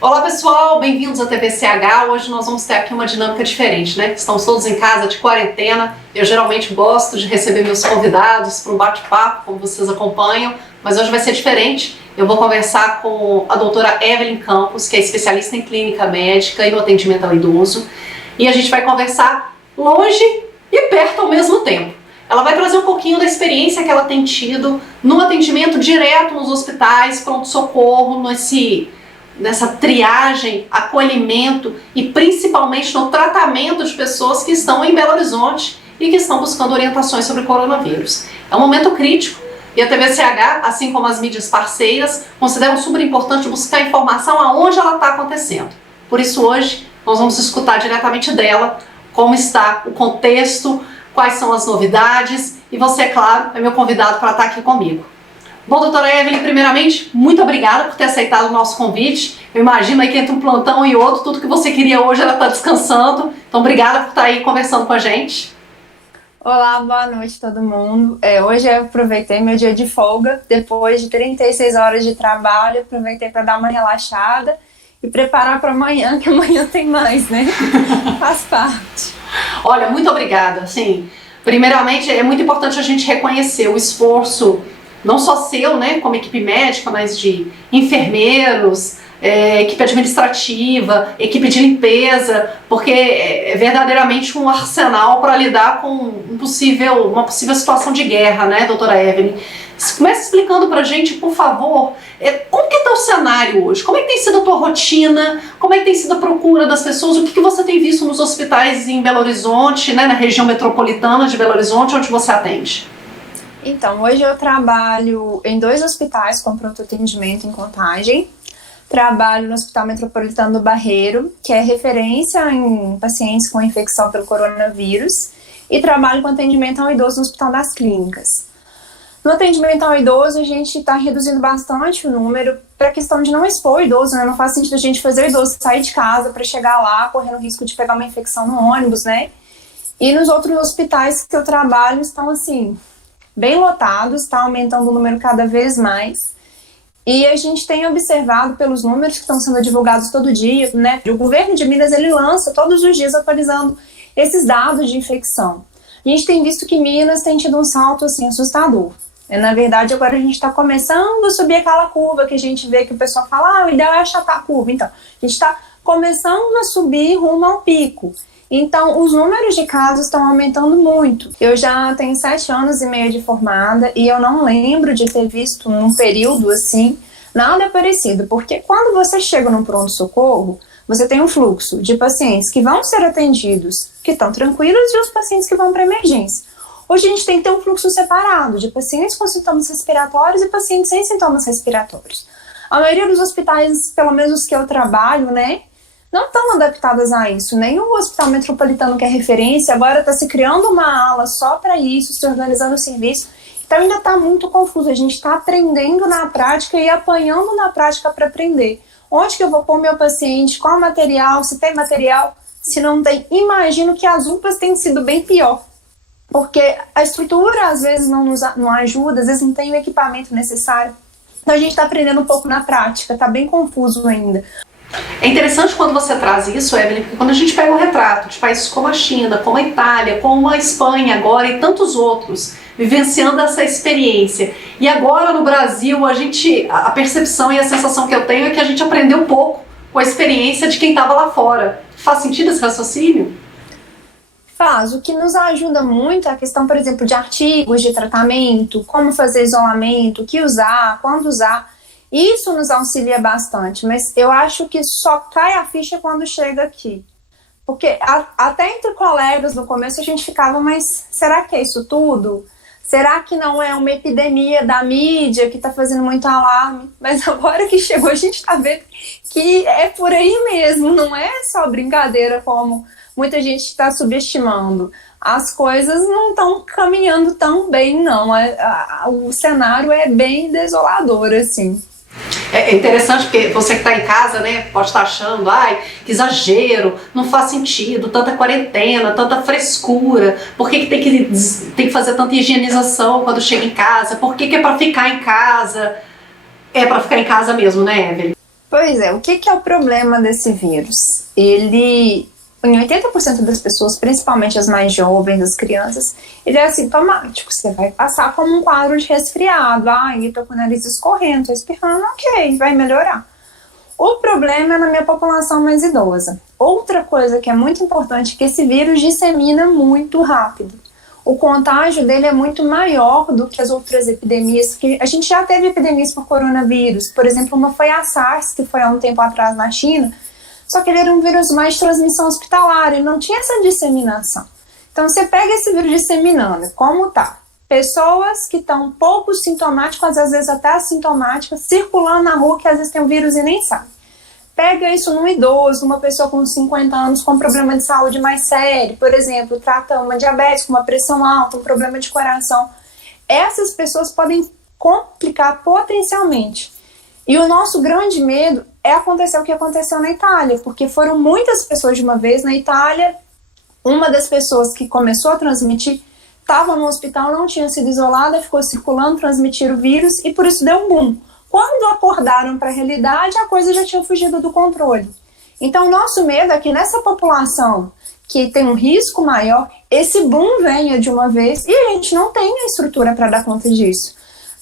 Olá pessoal, bem-vindos à TVCH. Hoje nós vamos ter aqui uma dinâmica diferente, né? Estamos todos em casa de quarentena. Eu geralmente gosto de receber meus convidados para um bate-papo, como vocês acompanham, mas hoje vai ser diferente. Eu vou conversar com a doutora Evelyn Campos, que é especialista em clínica médica e no atendimento ao idoso. E a gente vai conversar longe e perto ao mesmo tempo. Ela vai trazer um pouquinho da experiência que ela tem tido no atendimento direto nos hospitais, pronto-socorro, nessa triagem, acolhimento e principalmente no tratamento de pessoas que estão em Belo Horizonte e que estão buscando orientações sobre o coronavírus. É um momento crítico e a TVCH, assim como as mídias parceiras, consideram super importante buscar informação aonde ela está acontecendo. Por isso hoje nós vamos escutar diretamente dela como está o contexto, quais são as novidades e você, é claro, é meu convidado para estar aqui comigo. Bom, doutora Evelyn, primeiramente, muito obrigada por ter aceitado o nosso convite. Eu imagino aí que entre um plantão e outro, tudo que você queria hoje era estar descansando. Então, obrigada por estar aí conversando com a gente. Olá, boa noite todo mundo. Hoje eu aproveitei meu dia de folga, depois de 36 horas de trabalho, aproveitei para dar uma relaxada e preparar para amanhã, que amanhã tem mais, né? Faz parte. Olha, muito obrigada. Sim, primeiramente, é muito importante a gente reconhecer o esforço não só seu, né, como equipe médica, mas de enfermeiros, equipe administrativa, equipe de limpeza, porque é verdadeiramente um arsenal para lidar com uma possível situação de guerra, né, doutora Evelyn? Comece explicando para a gente, por favor, como que está o cenário hoje? Como é que tem sido a tua rotina? Como é que tem sido a procura das pessoas? O que você tem visto nos hospitais em Belo Horizonte, né, na região metropolitana de Belo Horizonte, onde você atende? Então, hoje eu trabalho em 2 hospitais com pronto atendimento em Contagem. Trabalho no Hospital Metropolitano do Barreiro, que é referência em pacientes com infecção pelo coronavírus, e trabalho com atendimento ao idoso no Hospital das Clínicas. No atendimento ao idoso, a gente está reduzindo bastante o número para a questão de não expor o idoso, né? Não faz sentido a gente fazer o idoso sair de casa para chegar lá correndo o risco de pegar uma infecção no ônibus, né? E nos outros hospitais que eu trabalho estão assim bem lotados, está aumentando o número cada vez mais. E a gente tem observado pelos números que estão sendo divulgados todo dia, né? O governo de Minas, ele lança todos os dias atualizando esses dados de infecção. A gente tem visto que Minas tem tido um salto assim assustador. Na verdade, agora a gente está começando a subir aquela curva que a gente vê que o pessoal fala, o ideal é achatar a curva. Então, a gente está começando a subir rumo ao pico. Então, os números de casos estão aumentando muito. Eu já tenho 7 anos e meio de formada e eu não lembro de ter visto num período assim, nada parecido. Porque quando você chega num pronto-socorro, você tem um fluxo de pacientes que vão ser atendidos, que estão tranquilos, e os pacientes que vão para emergência. Hoje a gente tem que ter um fluxo separado de pacientes com sintomas respiratórios e pacientes sem sintomas respiratórios. A maioria dos hospitais, pelo menos os que eu trabalho, né, não estão adaptadas a isso. Nem o Hospital Metropolitano, que é referência, agora está se criando uma ala só para isso, se organizando o serviço. Então ainda está muito confuso. A gente está aprendendo na prática e apanhando na prática para aprender. Onde que eu vou pôr meu paciente? Qual material? Se tem material? Se não tem? Imagino que as UPAs têm sido bem pior. Porque a estrutura às vezes não ajuda, às vezes não tem o equipamento necessário. Então a gente está aprendendo um pouco na prática, está bem confuso ainda. É interessante quando você traz isso, Evelyn, porque quando a gente pega o retrato de países como a China, como a Itália, como a Espanha agora e tantos outros, vivenciando essa experiência. E agora no Brasil, a percepção e a sensação que eu tenho é que a gente aprendeu pouco com a experiência de quem estava lá fora. Faz sentido esse raciocínio? Faz. O que nos ajuda muito é a questão, por exemplo, de artigos de tratamento, como fazer isolamento, o que usar, quando usar. Isso nos auxilia bastante, mas eu acho que só cai a ficha quando chega aqui. Porque até entre colegas no começo a gente ficava, mas será que é isso tudo? Será que não é uma epidemia da mídia que está fazendo muito alarme? Mas agora que chegou a gente está vendo que é por aí mesmo, não é só brincadeira como muita gente está subestimando. As coisas não estão caminhando tão bem, não. O cenário é bem desolador, assim. É interessante porque você que está em casa, né, pode estar achando, que exagero, não faz sentido, tanta quarentena, tanta frescura, por que tem que fazer tanta higienização quando chega em casa, por que é para ficar em casa? É para ficar em casa mesmo, né, Evelyn? Pois é, o que é o problema desse vírus? Ele, em 80% das pessoas, principalmente as mais jovens, as crianças, ele é assintomático. Você vai passar como um quadro de resfriado. Eu tô com o nariz escorrendo, tô espirrando, ok, vai melhorar. O problema é na minha população mais idosa. Outra coisa que é muito importante é que esse vírus dissemina muito rápido. O contágio dele é muito maior do que as outras epidemias, que a gente já teve epidemias por coronavírus. Por exemplo, uma foi a SARS, que foi há um tempo atrás na China, só que ele era um vírus mais de transmissão hospitalar, ele não tinha essa disseminação. Então, você pega esse vírus disseminando, como tá? Pessoas que estão pouco sintomáticas, às vezes até assintomáticas, circulando na rua, que às vezes tem o vírus e nem sabe. Pega isso num idoso, uma pessoa com 50 anos com problema de saúde mais sério, por exemplo, trata uma diabetes com uma pressão alta, um problema de coração. Essas pessoas podem complicar potencialmente. E o nosso grande medo é acontecer o que aconteceu na Itália, porque foram muitas pessoas de uma vez na Itália. Uma das pessoas que começou a transmitir estava no hospital, não tinha sido isolada, ficou circulando, transmitir o vírus e por isso deu um boom. Quando acordaram para a realidade, a coisa já tinha fugido do controle. Então, o nosso medo é que nessa população que tem um risco maior, esse boom venha de uma vez e a gente não tem a estrutura para dar conta disso.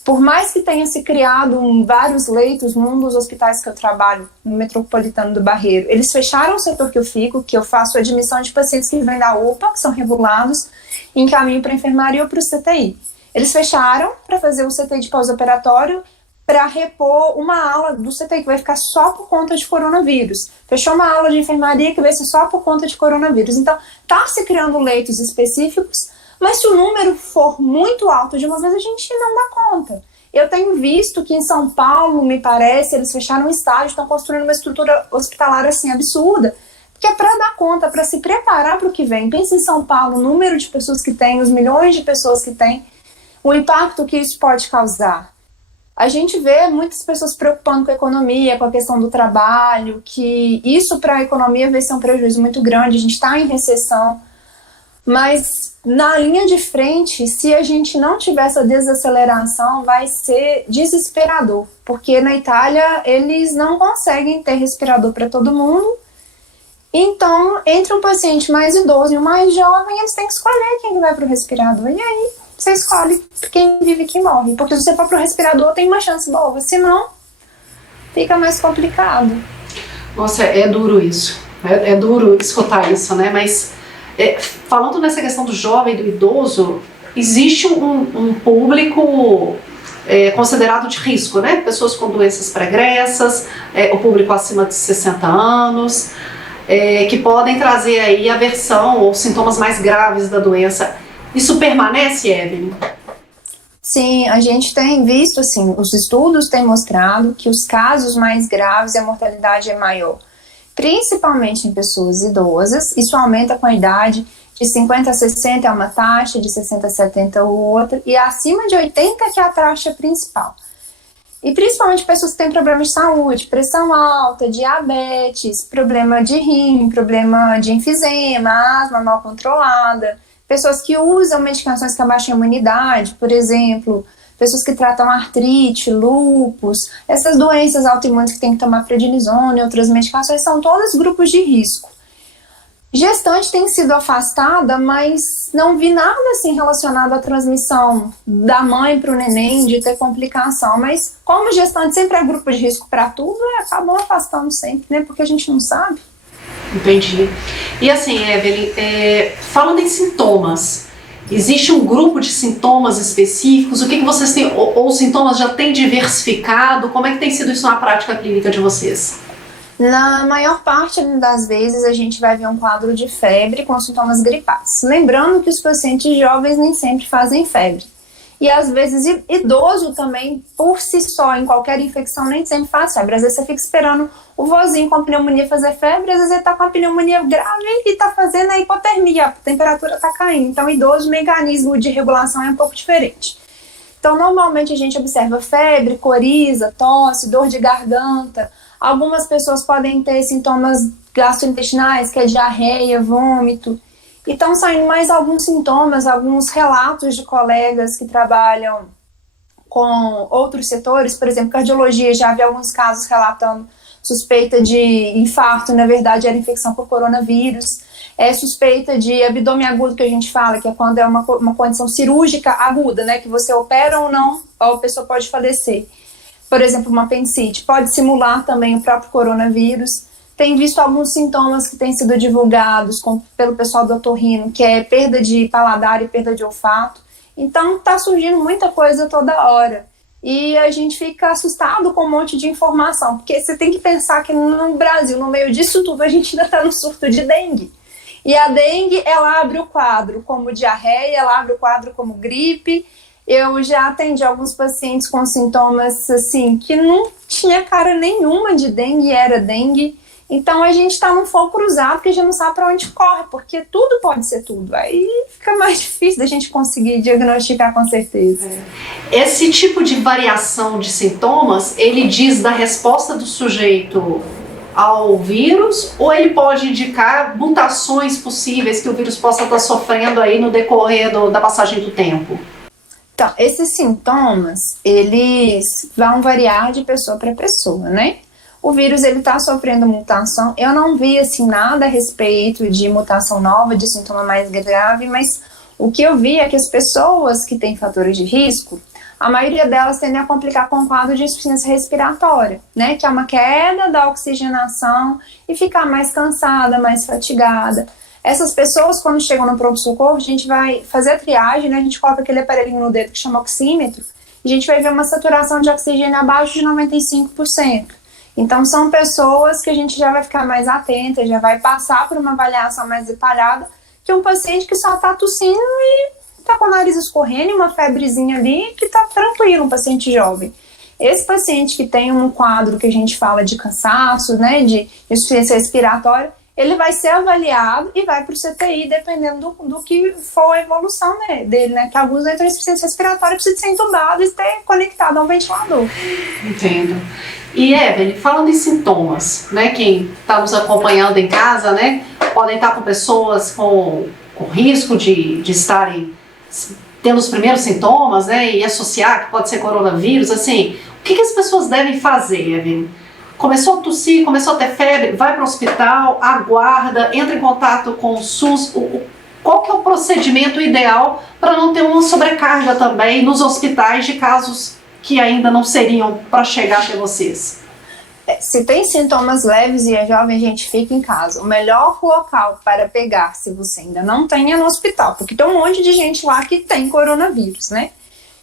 Por mais que tenha se criado vários leitos num dos hospitais que eu trabalho, no Metropolitano do Barreiro, eles fecharam o setor que eu fico, que eu faço admissão de pacientes que vêm da UPA, que são regulados, e encaminho para a enfermaria ou para o CTI. Eles fecharam para fazer o CTI de pós-operatório, para repor uma ala do CTI que vai ficar só por conta de coronavírus. Fechou uma ala de enfermaria que vai ser só por conta de coronavírus. Então, está se criando leitos específicos, mas se o número for muito alto de uma vez, a gente não dá conta. Eu tenho visto que em São Paulo, me parece, eles fecharam um estádio, estão construindo uma estrutura hospitalar assim absurda, que é para dar conta, para se preparar para o que vem. Pensa em São Paulo, o número de pessoas que tem, os milhões de pessoas que tem, o impacto que isso pode causar. A gente vê muitas pessoas se preocupando com a economia, com a questão do trabalho, que isso para a economia vai ser um prejuízo muito grande, a gente está em recessão, mas na linha de frente, se a gente não tiver essa desaceleração, vai ser desesperador, porque na Itália eles não conseguem ter respirador para todo mundo. Então, entre um paciente mais idoso e um mais jovem, eles têm que escolher quem vai para o respirador. E aí, você escolhe quem vive e quem morre. Porque se você for para o respirador, tem uma chance boa. Se não, fica mais complicado. Nossa, é duro isso. É duro escutar isso, né? Mas, falando nessa questão do jovem e do idoso, existe um público considerado de risco, né? Pessoas com doenças pregressas, o público acima de 60 anos... que podem trazer aí aversão ou sintomas mais graves da doença. Isso permanece, Evelyn? Sim, a gente tem visto, assim, os estudos têm mostrado que os casos mais graves e a mortalidade é maior, principalmente em pessoas idosas. Isso aumenta com a idade, de 50 a 60 é uma taxa, de 60 a 70 outra, e acima de 80 que é a taxa principal. E principalmente pessoas que têm problemas de saúde, pressão alta, diabetes, problema de rim, problema de enfisema, asma mal controlada, pessoas que usam medicações que abaixam a imunidade, por exemplo, pessoas que tratam artrite, lúpus, essas doenças autoimunes que tem que tomar prednisona e outras medicações, são todos grupos de risco. Gestante tem sido afastada, mas não vi nada assim relacionado à transmissão da mãe para o neném, de ter complicação. Mas como gestante sempre é grupo de risco para tudo, acabam afastando sempre, né? Porque a gente não sabe. Entendi. E assim, Evelyn, falando em sintomas, existe um grupo de sintomas específicos? O que vocês têm, ou os sintomas já têm diversificado? Como é que tem sido isso na prática clínica de vocês? Na maior parte das vezes a gente vai ver um quadro de febre com sintomas gripados. Lembrando que os pacientes jovens nem sempre fazem febre. E às vezes idoso também, por si só, em qualquer infecção, nem sempre faz febre. Às vezes você fica esperando o vozinho com pneumonia fazer febre, às vezes ele está com a pneumonia grave e está fazendo a hipotermia, a temperatura está caindo. Então, idoso, o mecanismo de regulação é um pouco diferente. Então, normalmente a gente observa febre, coriza, tosse, dor de garganta. Algumas pessoas podem ter sintomas gastrointestinais, que é diarreia, vômito. E estão saindo mais alguns sintomas, alguns relatos de colegas que trabalham com outros setores. Por exemplo, cardiologia, já vi alguns casos relatando suspeita de infarto, na verdade era infecção por coronavírus, suspeita de abdômen agudo, que a gente fala, que é quando é uma condição cirúrgica aguda, né, que você opera ou não, ou a pessoa pode falecer. Por exemplo, uma apendicite, pode simular também o próprio coronavírus. Tem visto alguns sintomas que têm sido divulgados pelo pessoal do otorrino, que é perda de paladar e perda de olfato. Então, está surgindo muita coisa toda hora. E a gente fica assustado com um monte de informação, porque você tem que pensar que no Brasil, no meio disso tudo, a gente ainda está no surto de dengue. E a dengue, ela abre o quadro como diarreia, ela abre o quadro como gripe. Eu já atendi alguns pacientes com sintomas, assim, que não tinha cara nenhuma de dengue, era dengue. Então a gente está num fogo cruzado, porque a gente não sabe para onde corre, porque tudo pode ser tudo. Aí fica mais difícil da gente conseguir diagnosticar com certeza. Esse tipo de variação de sintomas, ele diz da resposta do sujeito ao vírus, ou ele pode indicar mutações possíveis que o vírus possa estar sofrendo aí no decorrer da passagem do tempo? Então, esses sintomas, eles vão variar de pessoa para pessoa, né? O vírus, ele está sofrendo mutação. Eu não vi, assim, nada a respeito de mutação nova, de sintoma mais grave, mas o que eu vi é que as pessoas que têm fatores de risco, a maioria delas tendem a complicar com um quadro de insuficiência respiratória, né? Que é uma queda da oxigenação e ficar mais cansada, mais fatigada. Essas pessoas, quando chegam no pronto-socorro, a gente vai fazer a triagem, né? A gente coloca aquele aparelhinho no dedo que chama oxímetro, e a gente vai ver uma saturação de oxigênio abaixo de 95%. Então, são pessoas que a gente já vai ficar mais atenta, já vai passar por uma avaliação mais detalhada, que um paciente que só está tossindo e está com o nariz escorrendo, uma febrezinha ali, que está tranquilo, um paciente jovem. Esse paciente que tem um quadro que a gente fala de cansaço, né, de insuficiência respiratória, ele vai ser avaliado e vai para o CTI, dependendo do que for a evolução, né, dele, né? Que alguns entram em insuficiência respiratória, precisa ser entubado e ter conectado a um ventilador. Entendo. E Evelyn, falando em sintomas, né? Quem está nos acompanhando em casa, né? Podem estar com pessoas com risco de estarem tendo os primeiros sintomas, né? E associar que pode ser coronavírus, assim. O que as pessoas devem fazer, Evelyn? Começou a tossir, começou a ter febre, vai para o hospital, aguarda, entra em contato com o SUS. Qual que é o procedimento ideal para não ter uma sobrecarga também nos hospitais de casos que ainda não seriam para chegar até vocês? Se tem sintomas leves e é jovem, a gente fica em casa. O melhor local para pegar, se você ainda não tem, é no hospital, porque tem um monte de gente lá que tem coronavírus, né?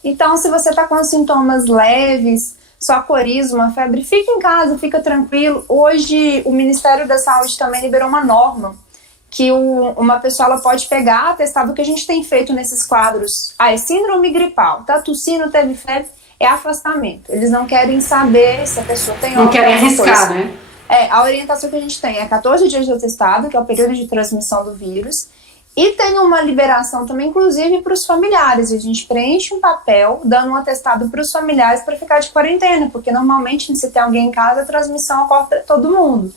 Então, se você está com sintomas leves, só coriza, uma febre, fica em casa, fica tranquilo. Hoje, o Ministério da Saúde também liberou uma norma que uma pessoa ela pode pegar, atestado que a gente tem feito nesses quadros. É síndrome gripal, tá tossindo, teve febre, é afastamento. Eles não querem saber se a pessoa tem não querem arriscar, né? A orientação que a gente tem é 14 dias de atestado, que é o período de transmissão do vírus, e tem uma liberação também, inclusive, para os familiares. A gente preenche um papel dando um atestado para os familiares para ficar de quarentena, porque normalmente, se tem alguém em casa, a transmissão ocorre para todo mundo.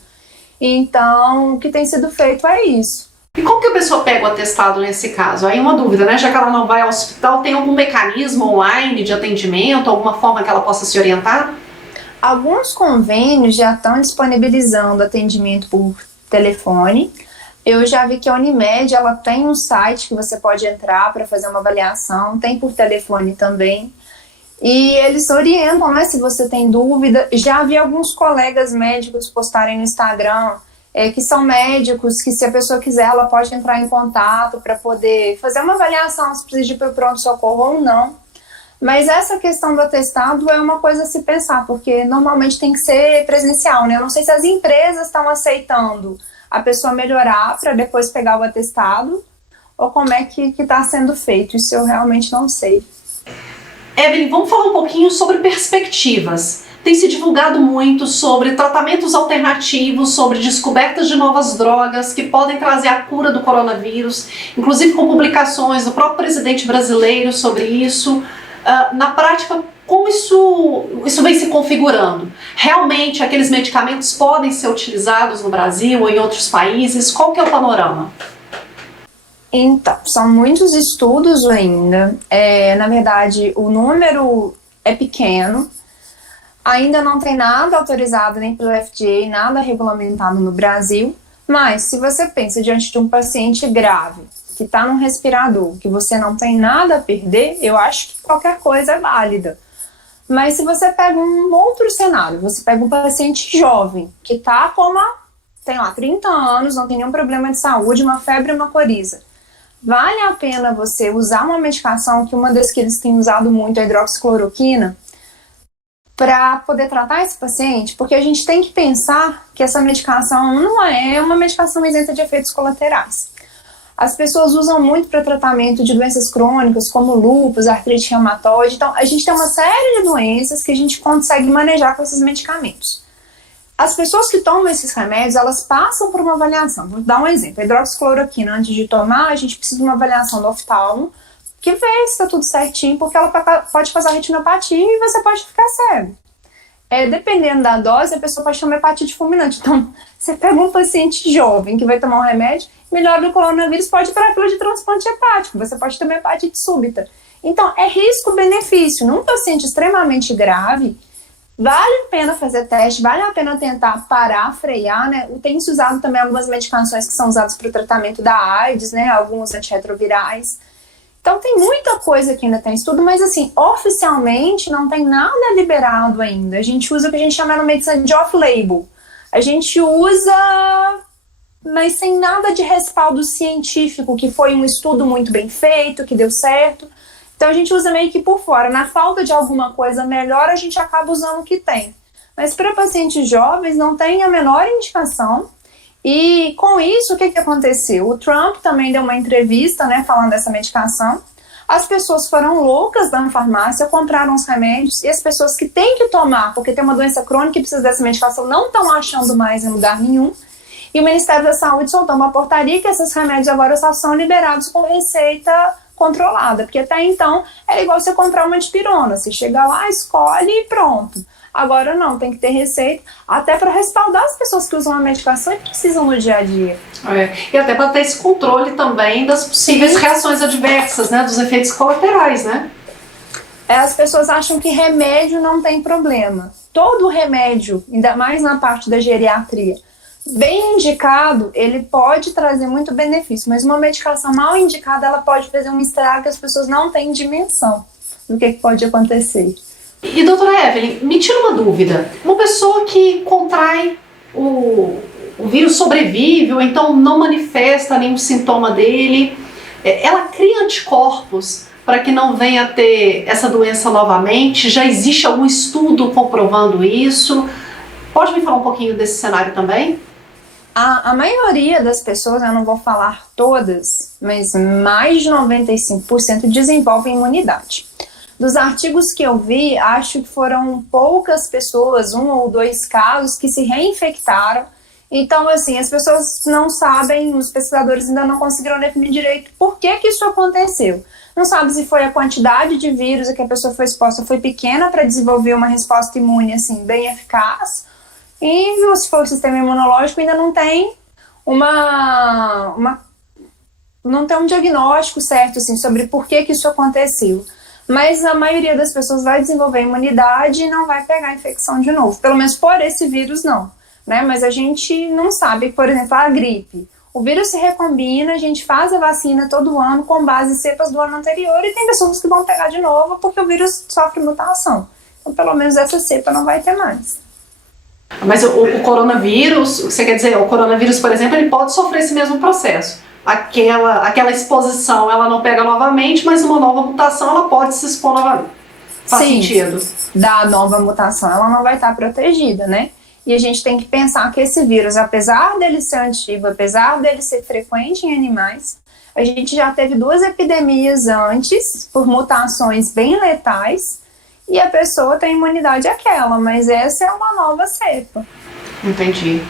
Então, o que tem sido feito é isso. E como que a pessoa pega o atestado nesse caso? Aí uma dúvida, né? Já que ela não vai ao hospital, tem algum mecanismo online de atendimento, alguma forma que ela possa se orientar? Alguns convênios já estão disponibilizando atendimento por telefone. Eu já vi que a Unimed, ela tem um site que você pode entrar para fazer uma avaliação, tem por telefone também. E eles orientam, né, se você tem dúvida. Já vi alguns colegas médicos postarem no Instagram, que são médicos, que se a pessoa quiser, ela pode entrar em contato para poder fazer uma avaliação se precisa ir para o pronto-socorro ou não. Mas essa questão do atestado é uma coisa a se pensar, porque normalmente tem que ser presencial, né? Eu não sei se as empresas estão aceitando a pessoa melhorar para depois pegar o atestado, ou como é que está sendo feito. Isso eu realmente não sei. Evelyn, vamos falar um pouquinho sobre perspectivas. Tem se divulgado muito sobre tratamentos alternativos, sobre descobertas de novas drogas que podem trazer a cura do coronavírus, inclusive com publicações do próprio presidente brasileiro sobre isso. Na prática, como isso vem se configurando? Realmente aqueles medicamentos podem ser utilizados no Brasil ou em outros países? Qual que é o panorama? Então, são muitos estudos ainda. Na verdade, o número é pequeno, Ainda não tem nada autorizado nem pelo FDA, nada regulamentado no Brasil, mas se você pensa diante de um paciente grave, que está num respirador, que você não tem nada a perder, eu acho que qualquer coisa é válida. Mas se você pega um outro cenário, você pega um paciente jovem, que está tem lá 30 anos, não tem nenhum problema de saúde, uma febre, uma coriza. Vale a pena você usar uma medicação, que uma das que eles têm usado muito é a hidroxicloroquina, para poder tratar esse paciente? Porque a gente tem que pensar que essa medicação não é uma medicação isenta de efeitos colaterais. As pessoas usam muito para tratamento de doenças crônicas, como lúpus, artrite reumatoide. Então, a gente tem uma série de doenças que a gente consegue manejar com esses medicamentos. As pessoas que tomam esses remédios, elas passam por uma avaliação. Vou dar um exemplo. A hidroxicloroquina, antes de tomar, a gente precisa de uma avaliação do oftalmo, que vê se está tudo certinho, porque ela pode causar retinopatia e você pode ficar cego. Dependendo da dose, a pessoa pode ter uma hepatite fulminante. Então, você pega um paciente jovem que vai tomar um remédio, melhor do coronavírus, pode ir para a fila de transplante hepático, você pode ter uma hepatite súbita. Então, é risco-benefício. Num paciente extremamente grave, vale a pena fazer teste, vale a pena tentar parar, frear, né? Tem se usado também algumas medicações que são usadas para o tratamento da AIDS, né? Alguns antirretrovirais. Então, tem muita coisa que ainda tem estudo, mas, assim, oficialmente não tem nada liberado ainda. A gente usa o que a gente chama na medicina de off-label. A gente usa, mas sem nada de respaldo científico, que foi um estudo muito bem feito, que deu certo. Então, a gente usa meio que por fora. Na falta de alguma coisa melhor, a gente acaba usando o que tem. Mas para pacientes jovens, não tem a menor indicação. E com isso, o que aconteceu? O Trump também deu uma entrevista, né, falando dessa medicação. As pessoas foram loucas na farmácia, compraram os remédios, e as pessoas que têm que tomar, porque tem uma doença crônica e precisa dessa medicação, não estão achando mais em lugar nenhum. E o Ministério da Saúde soltou uma portaria que esses remédios agora só são liberados com receita controlada, porque até então era igual você comprar uma dipirona, você chega lá, escolhe e pronto. Agora não, tem que ter receita, até para respaldar as pessoas que usam a medicação e precisam no dia a dia. E até para ter esse controle também das possíveis reações adversas, né, dos efeitos colaterais, né? As pessoas acham que remédio não tem problema. Todo remédio, ainda mais na parte da geriatria, bem indicado, ele pode trazer muito benefício, mas uma medicação mal indicada, ela pode fazer um estrago que as pessoas não têm dimensão do que pode acontecer. E doutora Evelyn, me tira uma dúvida. Uma pessoa que contrai o vírus, sobrevive ou então não manifesta nenhum sintoma dele, ela cria anticorpos para que não venha a ter essa doença novamente? Já existe algum estudo comprovando isso? Pode me falar um pouquinho desse cenário também? A maioria das pessoas, eu não vou falar todas, mas mais de 95% desenvolvem imunidade. Dos artigos que eu vi, acho que foram poucas pessoas, 1 ou 2 casos, que se reinfectaram. Então, assim, as pessoas não sabem, os pesquisadores ainda não conseguiram definir direito por que isso aconteceu. Não sabe se foi a quantidade de vírus a que a pessoa foi exposta foi pequena para desenvolver uma resposta imune, assim, bem eficaz. E se for o sistema imunológico, ainda não tem não tem um diagnóstico certo, assim, sobre por que isso aconteceu. Mas a maioria das pessoas vai desenvolver imunidade e não vai pegar a infecção de novo. Pelo menos por esse vírus, não. Né? Mas a gente não sabe, por exemplo, a gripe. O vírus se recombina, a gente faz a vacina todo ano com base em cepas do ano anterior e tem pessoas que vão pegar de novo porque o vírus sofre mutação. Então, pelo menos essa cepa não vai ter mais. Mas o coronavírus, você quer dizer, o coronavírus, por exemplo, ele pode sofrer esse mesmo processo. Aquela exposição, ela não pega novamente, mas uma nova mutação, ela pode se expor novamente. Faz sentido. Da nova mutação, ela não vai estar protegida, né? E a gente tem que pensar que esse vírus, apesar dele ser antigo, apesar dele ser frequente em animais, a gente já teve 2 epidemias antes, por mutações bem letais, e a pessoa tem imunidade àquela, mas essa é uma nova cepa. Entendi.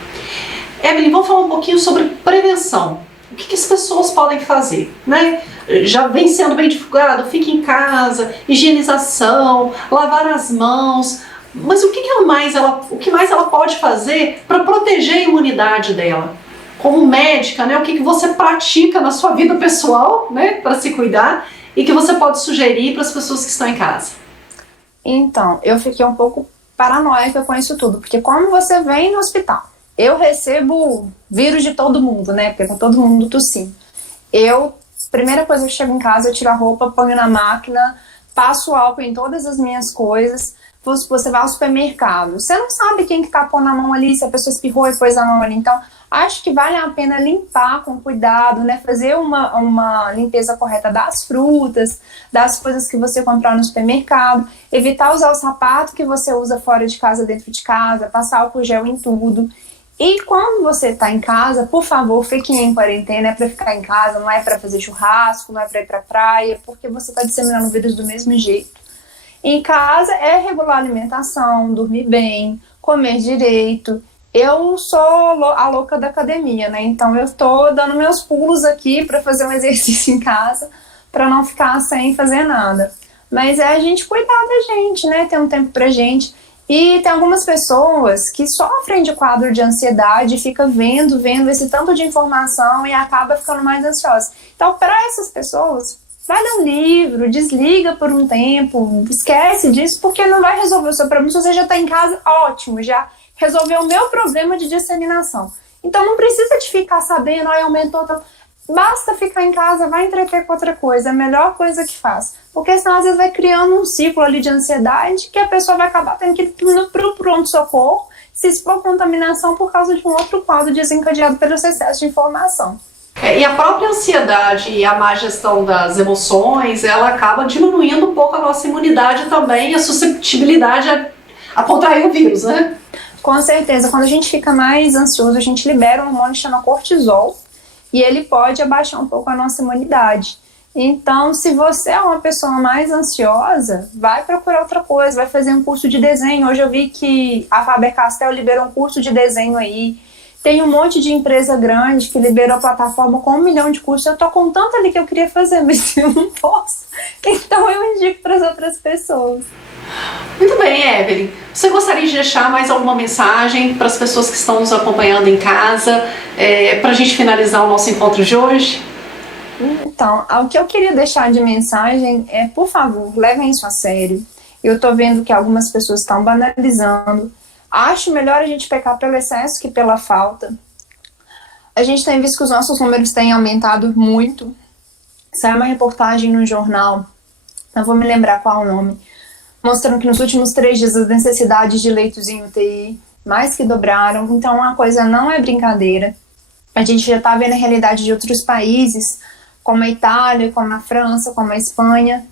Evelyn, vamos falar um pouquinho sobre prevenção. O que as pessoas podem fazer, né? Já vem sendo bem divulgado, fique em casa, higienização, lavar as mãos, mas o que mais ela pode fazer para proteger a imunidade dela? Como médica, né? O que você pratica na sua vida pessoal, né, para se cuidar e que você pode sugerir para as pessoas que estão em casa? Então, eu fiquei um pouco paranoica com isso tudo, porque como você vem no hospital, eu recebo vírus de todo mundo, né, porque tá todo mundo tossindo. Primeira coisa que eu chego em casa, eu tiro a roupa, ponho na máquina, passo álcool em todas as minhas coisas. Você vai ao supermercado, você não sabe quem que tá pondo a mão ali, se a pessoa espirrou e pôs a mão ali. Então, acho que vale a pena limpar com cuidado, né? Fazer uma limpeza correta das frutas, das coisas que você comprar no supermercado, evitar usar o sapato que você usa fora de casa, dentro de casa, passar álcool gel em tudo. E quando você tá em casa, por favor, fique em quarentena, é pra ficar em casa, não é pra fazer churrasco, não é pra ir pra praia, porque você tá disseminando o vírus do mesmo jeito. Em casa é regular a alimentação, dormir bem, comer direito. Eu sou a louca da academia, né? Então eu tô dando meus pulos aqui pra fazer um exercício em casa, pra não ficar sem fazer nada. Mas é a gente cuidar da gente, né? Ter um tempo pra gente. E tem algumas pessoas que sofrem de quadro de ansiedade, fica vendo esse tanto de informação e acaba ficando mais ansiosa. Então, para essas pessoas, vai ler um livro, desliga por um tempo, esquece disso, porque não vai resolver o seu problema. Se você já está em casa, ótimo, já resolveu o meu problema de disseminação. Então, não precisa de ficar sabendo, aumentou. Basta ficar em casa, vai entreter com outra coisa, é a melhor coisa que faz. Porque senão às vezes vai criando um ciclo ali de ansiedade que a pessoa vai acabar tendo que ir pro pronto-socorro, se expor à contaminação por causa de um outro quadro desencadeado pelo excesso de informação. E a própria ansiedade e a má gestão das emoções, ela acaba diminuindo um pouco a nossa imunidade também, a susceptibilidade a contrair o vírus, né? Com certeza, quando a gente fica mais ansioso, a gente libera um hormônio que chama cortisol, e ele pode abaixar um pouco a nossa imunidade. Então, se você é uma pessoa mais ansiosa, vai procurar outra coisa, vai fazer um curso de desenho. Hoje eu vi que a Faber-Castell liberou um curso de desenho aí. Tem um monte de empresa grande que liberou a plataforma com 1 milhão de cursos. Eu tô com tanto ali que eu queria fazer, mas eu não posso. Então eu indico para as outras pessoas. Muito bem, Evelyn. Você gostaria de deixar mais alguma mensagem para as pessoas que estão nos acompanhando em casa, para a gente finalizar o nosso encontro de hoje? Então, o que eu queria deixar de mensagem é, por favor, levem isso a sério. Eu tô vendo que algumas pessoas estão banalizando. Acho melhor a gente pecar pelo excesso que pela falta. A gente tem visto que os nossos números têm aumentado muito. Saiu uma reportagem no jornal, não vou me lembrar qual o nome, mostrando que nos últimos 3 dias as necessidades de leitos em UTI mais que dobraram. Então a coisa não é brincadeira. A gente já está vendo a realidade de outros países, como a Itália, como a França, como a Espanha.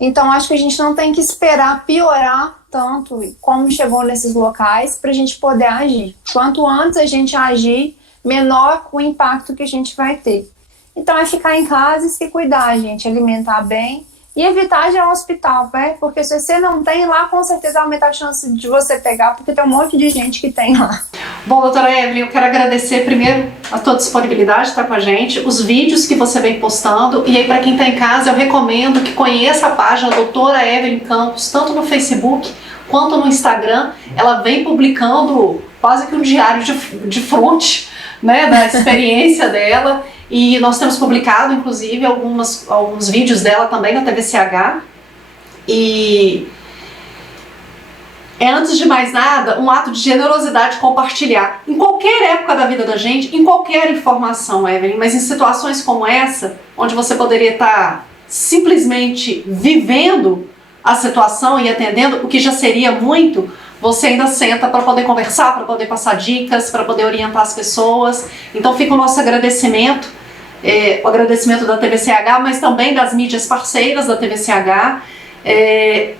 Então acho que a gente não tem que esperar piorar tanto como chegou nesses locais para a gente poder agir. Quanto antes a gente agir, menor o impacto que a gente vai ter. Então é ficar em casa e se cuidar, gente, alimentar bem e evitar de ir ao hospital, né? Porque se você não tem lá, com certeza aumenta a chance de você pegar, porque tem um monte de gente que tem lá. Bom, doutora Evelyn, eu quero agradecer primeiro a tua disponibilidade de estar com a gente, os vídeos que você vem postando, e aí para quem está em casa eu recomendo que conheça a página doutora Evelyn Campos, tanto no Facebook quanto no Instagram. Ela vem publicando quase que um diário de fronte, né, da experiência dela. E nós temos publicado, inclusive, alguns vídeos dela também na TVCH. E é, antes de mais nada, um ato de generosidade compartilhar. Em qualquer época da vida da gente, em qualquer informação, Evelyn, mas em situações como essa, onde você poderia estar simplesmente vivendo a situação e atendendo, o que já seria muito, você ainda senta para poder conversar, para poder passar dicas, para poder orientar as pessoas. Então fica o nosso agradecimento. O agradecimento da TVCH, mas também das mídias parceiras da TVCH,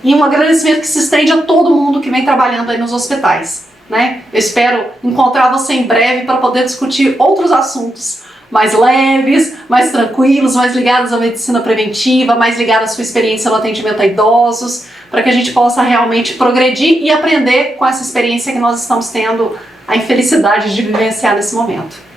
e um agradecimento que se estende a todo mundo que vem trabalhando aí nos hospitais, né? Eu espero encontrar você em breve para poder discutir outros assuntos mais leves, mais tranquilos, mais ligados à medicina preventiva, mais ligados à sua experiência no atendimento a idosos, para que a gente possa realmente progredir e aprender com essa experiência que nós estamos tendo a infelicidade de vivenciar nesse momento.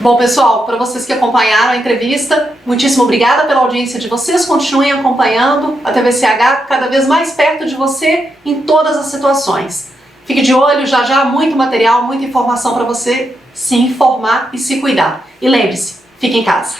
Bom, pessoal, para vocês que acompanharam a entrevista, muitíssimo obrigada pela audiência de vocês. Continuem acompanhando a TVCH cada vez mais perto de você em todas as situações. Fique de olho, já já muito material, muita informação para você se informar e se cuidar. E lembre-se, fique em casa.